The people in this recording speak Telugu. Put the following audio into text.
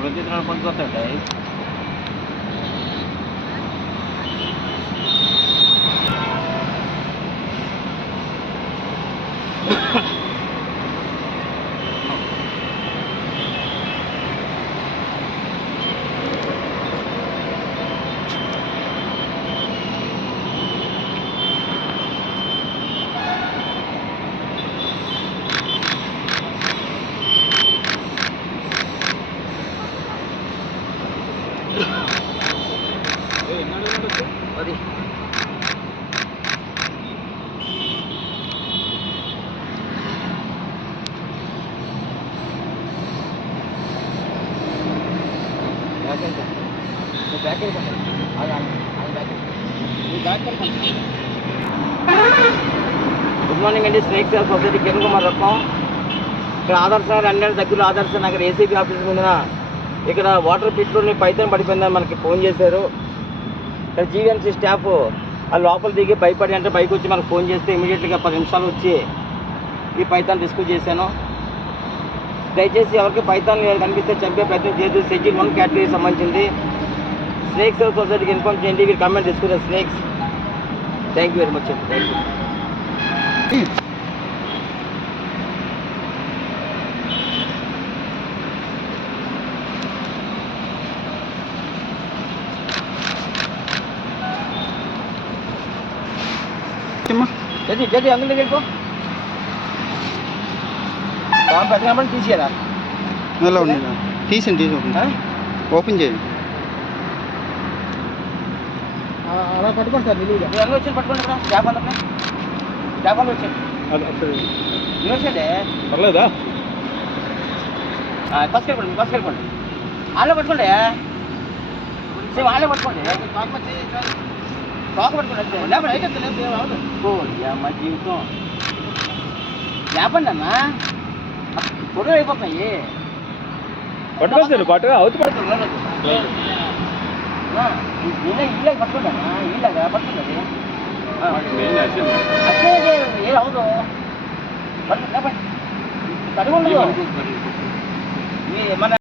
ఉడికించిన పనికొస్తాయి. అది గుడ్ మార్నింగ్ అండి. Snake sale society Kiran Kumar Ratnam. ఇక్కడ ఆదర్శ నగర్ దగ్గర ఆదర్శ నగర్ ఏసీబీ ఆఫీస్ ముందున ఇక్కడ వాటర్ పిట్లోని పైతన్ పడిపోయిందని మనకి ఫోన్ చేశారు. ఇక్కడ జీవీఎంసీ స్టాఫ్ ఆ లోపల దిగి భయపడి అంటే బైక్ వచ్చి మనకు ఫోన్ చేస్తే ఇమీడియట్గా 10 నిమిషాలు వచ్చి ఈ పైతాన్ రెస్క్యూ చేశాను. దయచేసి ఎవరికి పైతాన్ కనిపిస్తే చంపే ప్రయత్నం చేయదు. షెడ్యూల్ 1 కేటగిరీకి సంబంధించింది. స్నేక్ సేల్ సొసైటీకి ఇన్ఫార్మ్ చేయండి. వీరు కమెంట్ తీసుకున్నారు snakes. Thank you very much అండి. Thank you. jadi అందులో వెళ్ళిపో. పెద్ద నెంబర్ తీసేయాలా? అలా ఉంది. తీసండి ఓపెన్ చేయండి. అలా పట్టుకోండి సార్. మీరు ఎవరు వచ్చి పట్టుకోండి. ఇక్కడ చేపలు వచ్చాయి. మీరు వచ్చేదే పర్లేదా? బస్కెళ్ళిపోండి. వాళ్ళే పట్టుకోండి. సేమ్ వాళ్ళే పట్టుకోండి. తోక పట్టుకోండి. లేపండి. అమ్మ జీవితం లేపండి అన్న. పొడవు అయిపోతున్నాయి. పట్టుకోవచ్చు పట్టుగా అవుతు పడుతుంది. ఇళ్ళకి పట్టుకోండి అన్న. ఇళ్ళగా పట్టుకోండి. ఏ అవదు లేపండి. కడుగు మన